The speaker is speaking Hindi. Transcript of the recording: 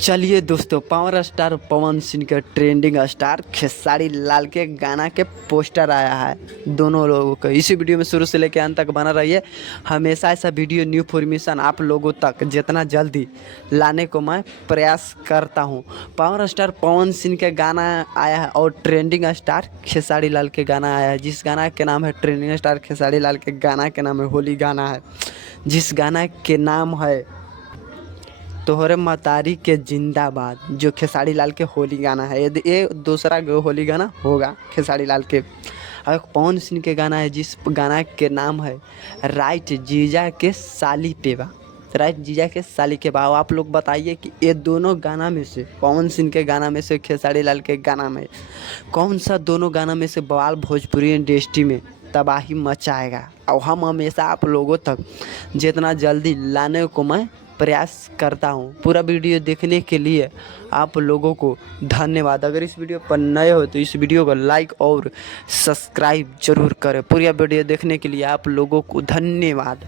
चलिए दोस्तों, पावर स्टार पवन सिंह के ट्रेंडिंग स्टार खेसारी लाल के गाना के पोस्टर आया है दोनों लोगों को। इसी वीडियो में शुरू से लेकर अंत तक बना रहिए। हमेशा ऐसा वीडियो न्यू इन्फॉर्मेशन आप लोगों तक जितना जल्दी लाने को मैं प्रयास करता हूं। पावर स्टार पवन सिंह के गाना आया है और ट्रेंडिंग स्टार खेसारी लाल के गाना आया है। जिस गाना के नाम है ट्रेंडिंग स्टार खेसारी लाल के गाना के नाम है होली गाना है। जिस गाना के नाम है तोहरे मतारी के जिंदाबाद, जो खेसारी लाल के होली गाना है। ये दूसरा होली गाना होगा खेसारी लाल के। और पवन सिंह के गाना है जिस गाना के नाम है राइट जीजा के साली पेवा। राइट जीजा के साली के बाव। आप लोग बताइए कि ये दोनों गाना में से, पवन सिंह के गाना में से खेसारी लाल के गाना में, कौन सा दोनों गाना में से बवाल भोजपुरी इंडस्ट्री में तबाही मचाएगा। और हम हमेशा आप लोगों तक जितना जल्दी लाने को मैं प्रयास करता हूँ। पूरा वीडियो देखने के लिए आप लोगों को धन्यवाद। अगर इस वीडियो पर नए हो तो इस वीडियो को लाइक और सब्सक्राइब जरूर करें। पूरा वीडियो देखने के लिए आप लोगों को धन्यवाद।